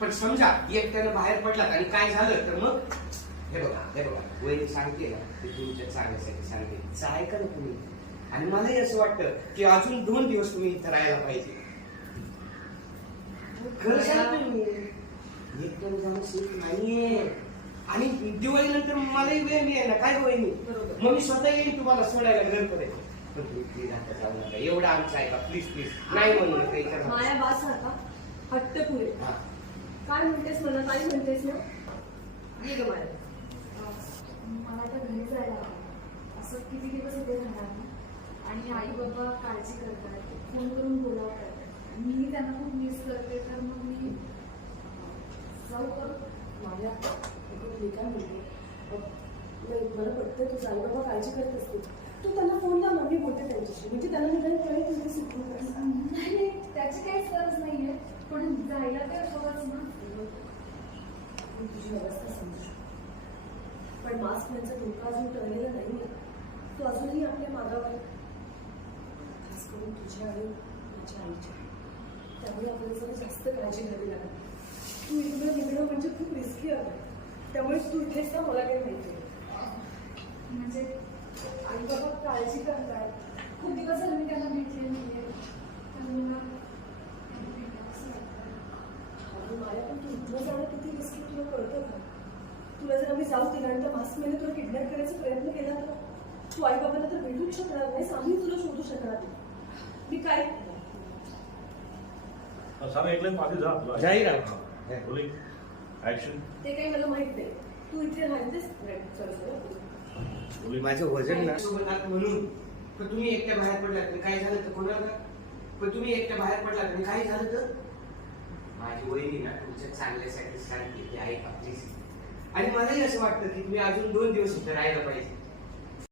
पण समजा एकट्यानं बाहेर पडलात आणि काय झालं तर मग हे बघा वहिनी सांगते ना ते तुमच्या चांगल्यासाठी सांगते तिचं ऐका ना तुम्ही. आणि मलाही असं वाटतं की अजून 2 दिवस तुम्ही इथं राहायला पाहिजे. खरं सांगतो मी, एकदम जाणं सुख नाहीये. आणि दिवाळी नंतर मलाही वेळ मिळेल ना काय वहिनी, मग मी स्वतः येईन तुम्हाला सोडायला घरपर्यंत. पण तुम्ही प्लीज आता जाऊ नका, एवढं आमचं आहे का, प्लीज प्लीज. नाही म्हणू नका इतर माया बास आता हट्ट पुरे. काय म्हणतेस मला, काय म्हणतेस ना हे ग माया. मला आता घरी जायला हवं. असं किती दिवस इथे राहणार ना. आणि आई बाबा काळजी करतात, फोन करून बोलावतात, मी त्यांना खूप मिस करते. तर मग मी जाऊ करू. माझ्या मी काय म्हणते, मला पटतं तुझं आई बाबा काळजी करत असते. तू त्यांना फोन लाव ना, मी बोलते त्यांच्याशी. म्हणजे त्यांना निघायला कळेल तुझी सुटून. नाही, त्याची काहीच गरज नाहीये. पण जायला ते हवंच ना. तुझी अवस्था समजू शकतो. पण मास्क त्यांचा धोका अजून टळलेला नाहीये. तू अजूनही आपल्या मागावर, खास करून तुझ्या आणि माझ्या आईच्या. त्यामुळे आपल्याला जरा जास्त काळजी घ्यावी लागेल. तू इकडं निघणं म्हणजे खूप रिस्की आहे. त्यामुळे तू इथेच ना, मला काही माहिती आहे. म्हणजे आई बाबा काळजी करतात. खूप दिवस झाले मी त्यांना भेटले नाहीये. तर मला असं वाटतं. आणि मला पण तू इथलं जाणं किती रिस्की तुला कळतं का? तुला जर आम्ही जाऊ दिला आणि त्या मास्कमध्ये तुला किडनॅप करायचा प्रयत्न केला तर तू आई बाबांना तर भेटूच शकणार नाही. आम्ही तुला शोधू शकणार नाही. मी काय जाहीर ऍक्शन. ते काही मला माहित नाही. तू इथे राहतेस. माझं वजन ना सोबत आहात म्हणून. पण तुम्ही एकट्या बाहेर पडलात आणि काय झालं तर कोणाला, पण तुम्ही एकट्या बाहेर पडलात आणि काय झालं तर माझी वहिनी ना तुमच्या चांगल्यासाठी सांगते की ऐका प्लीज. आणि मलाही असं वाटतं की तुम्ही अजून 2 दिवस इथं राहायला पाहिजे.